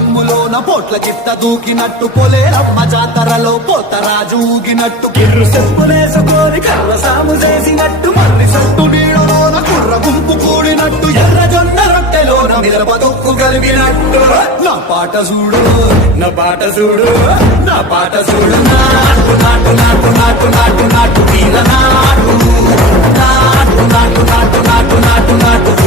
దుమ్ములోన పోట్ల చిత్త దూకినట్టు పొలేరమ్మ జాతరలో పోతరాజు ఊగినట్టు కిర్రు చెప్పులేసుకొని కర్ర సాము చేసినట్టు మర్రి సట్టు నీడలోన కుర్ర గుంపు కూడినట్టు ఎర్ర జొన్న రొట్టెలోన మిరప దొక్కు కలిగినట్టు నా పాట చూడు నా పాట చూడు నా పాట చూడు నాటు నాటు నాటు నాటు నాటు నాటు వీర నాటు నాటు నాటు నాటు నాటు నాటు నాటు